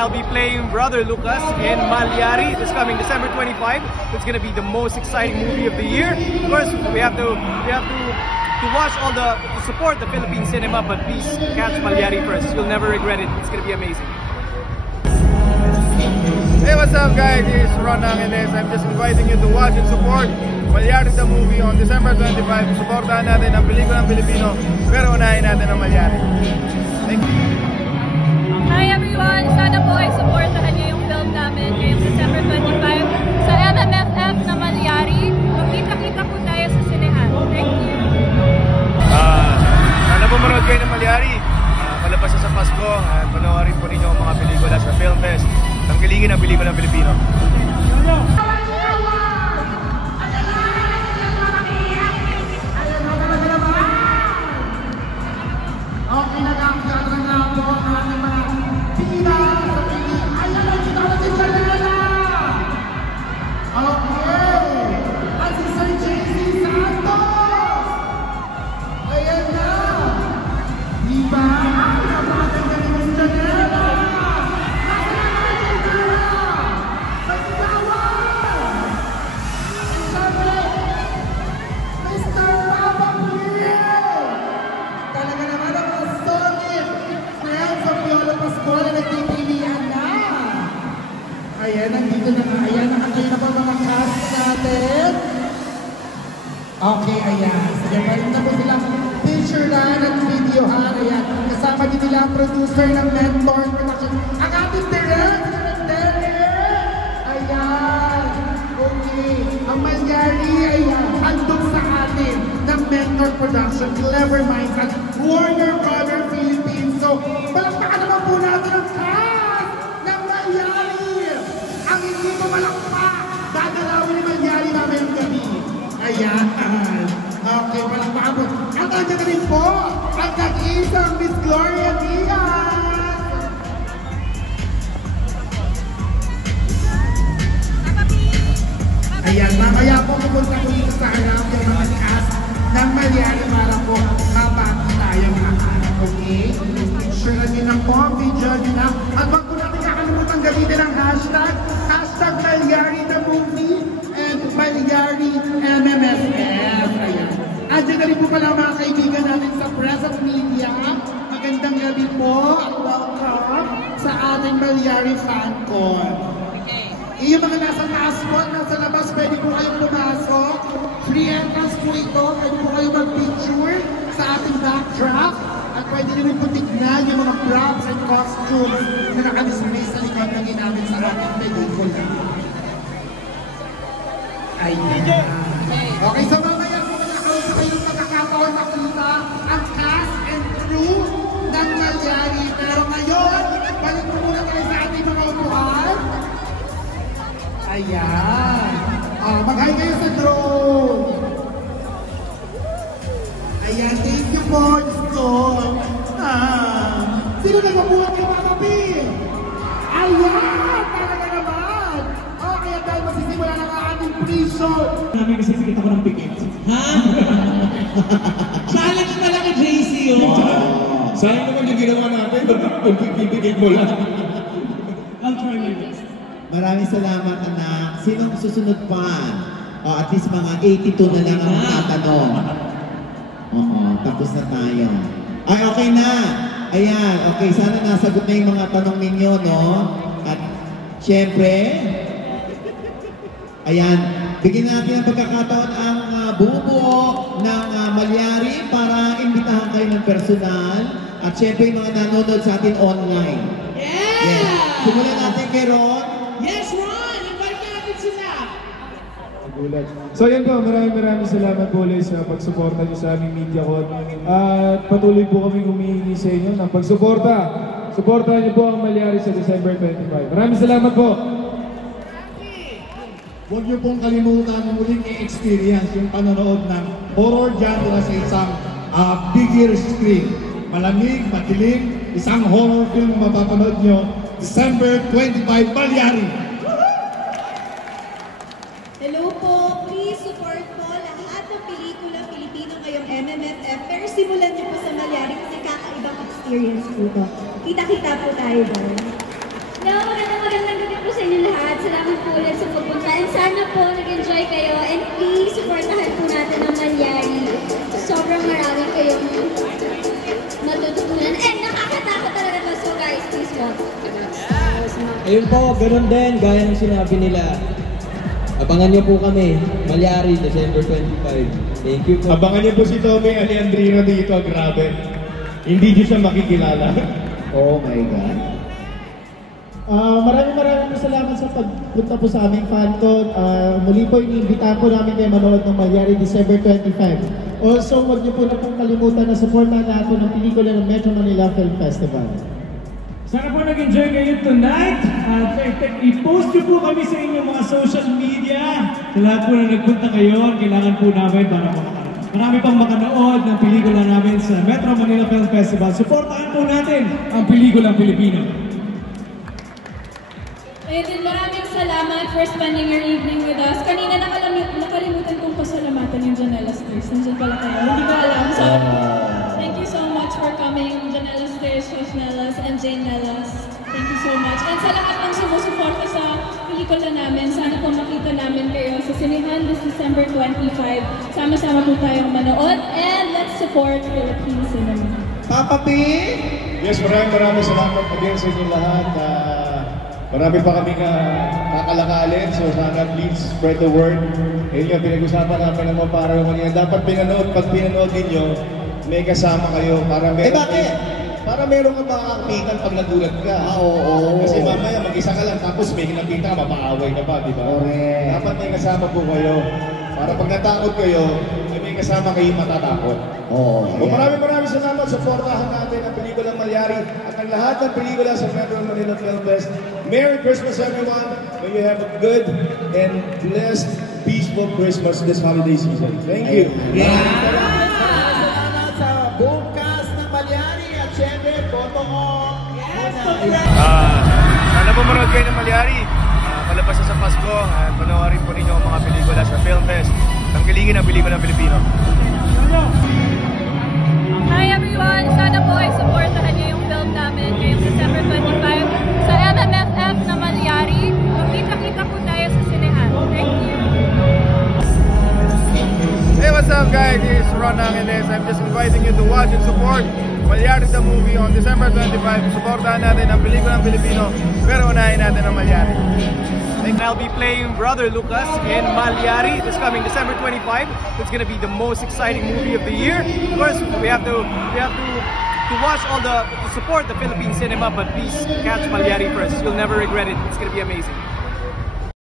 I'll be playing Brother Lucas in Malyari this coming December 25. It's gonna be the most exciting movie of the year. Of course, we have to watch all to support the Philippine cinema, but please catch Malyari first. You'll never regret it. It's gonna be amazing. Hey, what's up guys? This is Ron Angeles. I'm just inviting you to watch and support Malyari the movie on December 25. Supportahan natin ang pelikulang Pilipino, pero unahin natin ang Malyari. Thank you. Hi everyone! Sana po ay supportahan niyo yung film namin ngayong December 25 sa MMFF na Malyari. Magkita-kita po tayo sa sinehan. Thank you! Sana po manood kayo ng Malyari. Malabas sa Pasko at panoorin po ninyo ang mga pelikula sa Film Fest. Tanggalingin ang pelikulang Pilipino. Okay na lang, gagawin na po ang aming mga pila sa pili. Ayan na, kita na si Janela! Okay! At si Sir JC Santos! Ayan na! Diba? Napakaganda ni Miss Janela! Nasa na Miss Janela! Magsawan! And syempre, Mr. Papa Will! Talaga naman ang mga solid friends of Piolo Pascual na nagtitilian na. Ayan, nandito na nga. Ayan, nakatayo na pa mga cast natin. Okay, ayan. Sige, balik na po sila. Picture na at videohan. Ayan, kasama din nila ang producer ng Mentor Production. Ang ating director ng Derek. Ayan. Okay. Ang Malyari, ayan, handog sa atin ng Mentor Production, Clever Minds at Warner Brother Philippines. So, palakpakan naman po natin ang cast ng Malyari. Ang hindi ko malakpak, dadalawin ni Malyari namin ang gabi. Ayan. Okay, palakpakan po. At andyan na rin po ang nag-iisang Miss Gloria Diaz. Ayan, mamaya po pupunta ko dito sa harap yung mga cast ng Malyari para po mabati tayo mga anak, okay? Sure na din ang po, video din na. At wag po natin kakalimutan gamitin ang hashtag Malyari the movie and Malyari MMFF. Ayan. Andiyan na rin po pala mga kaibigan natin sa press at media. Magandang gabi po at welcome sa ating Malyari FanCon. Yung mga nasa taas po, nasa labas, pwede po kayong pumasok. Free entrance po ito, pwede po kayong mag-picture sa ating backdrop. At pwede rin po tignan yung mga props and costumes na nakadisplay sa likod na ginamit sa ating pelikula. Ayan. Okay, so mamaya po nakakaroon sa kayong pagkakataon makita ang cast and crew ng Malyari. Pero ngayon, balik po muna tayo sa ating mga upuan. Ayan. Mag-hi kayo sa drone. Ayan, thank you po. Sino nagpabuhat ng mga kapi? Ayan, talaga naman. Okay, at dahil magsisimula ng ating pre-show. Namin kasi sikit ako ng pikit. Ha? Challenge pala kay JC, oh. Sayang naman yung ginawa natin. Pagpipikit mo lang. I'll try my best. Maraming salamat, anak. Sinong susunod pa? At least mga 82 na lang ang tatanong. Oo, tapos na tayo. Ay, okay na. Ayan, okay. Sana nasagot na yung mga tanong ninyo, no? At, syempre, ayan, bigyan natin ang pagkakataon ang bumubuo ng Malyari para imbitahan kayo ng personal. At syempre, yung mga nanonood sa atin online. Yeah! Simulan natin kay Ron. Yes, Ron! Invite natin sila! So yan po, maraming salamat po ulit sa pagsuporta niyo sa aming media con. At patuloy po kami humihingi sa inyo ng pagsuporta. Suportahan niyo po ang Malyari sa December 25. Maraming salamat po! Huwag niyo pong kalimutan na muling i-experience yung panonood ng horror genre sa isang bigger screen. Malamig, madilim, isang horror film mapapanood niyo December 25, Malyari! Hello po! Please support po lahat ng pelikula Pilipino ngayong MMFF. Pero simulan niyo po sa Malyari kasi kakaibang experience po ito. Kita-kita po tayo doon. Now, Ayun po, ganun din, gaya ng sinabi nila. Abangan niyo po kami, Malyari, December 25. Thank you po. Abangan niyo po si Tommy Aliandrino dito, grabe. Hindi niyo siya makikilala. Oh my God. Maraming salamat sa pagpunta po sa aming FanCon. Muli po iniimbitahan po namin kayo manood ng Malyari December 25. Also, huwag niyo po na pong kalimutan na supportahan natin ang pelikula ng Metro Manila Film Festival. Sana po nag-enjoy kayo tonight. At i-post nyo po kami sa inyong mga social media. Sa lahat po na nagpunta kayo, kailangan po namin para marami pang makanood ng pelikula namin sa Metro Manila Film Festival. Supportahan po natin ang pelikulang Pilipino. Ayun din, maraming salamat for spending your evening with us. Kanina nakalimutan kong pasalamatan yung Janelas Days. Nandiyan pala kayo. Hindi ko alam. So, thank you so much for coming, Janelas Days, Josnelas, and Jane Nelas. Thank you so much. And sa lahat ng sumusuporta sa pelikula namin, sana po makita namin kayo sa Sinihan this December 25. Sama-sama po tayong manood and let's support Philippine cinema. Papa P! Yes, maraming salamat again sa inyo lahat. Marami pa kaming kakalakalit, so sana please spread the word. Ayun yung pinag-usapan namin naman para yung dapat pag pinanood ninyo, may kasama kayo para meron bakit? Para meron ka makakapitan pag nagulat ka. Oo. Kasi mamaya mag-isa ka lang tapos may kinapita ka, mapaaway ka pa, di ba? Correct. Dapat may kasama po kayo. Para pag natakot kayo, may kasama kayo matatakot. Oo. Maraming salamat. Supportahan natin ang pelikulang Malyari at ang lahat ng pelikula sa Metro Manila Film Fest. Merry Christmas everyone. May you have a good and blessed, peaceful Christmas this holiday season. Thank you. Maraming salamat sa buong cast ng Malyari at syempre, boto ko. Sana po manood kayo ng Malyari. Palabas na sa Pasko at panoorin po ninyo ang mga pelikula sa Film Fest. Tanggalingin ang pelikula ng Pilipino. Hi everyone! Sana po ay supportahan niyo yung film namin ngayong December 25 sa MMFF na Malyari. Magkita-kita po tayo sa sinehan. Thank you! Hey, what's up guys? This is Ron Angeles. I'm just inviting you to watch and support Malyari the movie on December 25. Supportahan natin ang pelikula ng Pilipino, pero unahin natin ang Malyari. And I'll be playing Brother Lucas in Malyari this coming December 25. It's gonna be the most exciting movie of the year. Of course, we have to watch to support the Philippine cinema, but please catch Malyari first. You'll never regret it. It's gonna be amazing.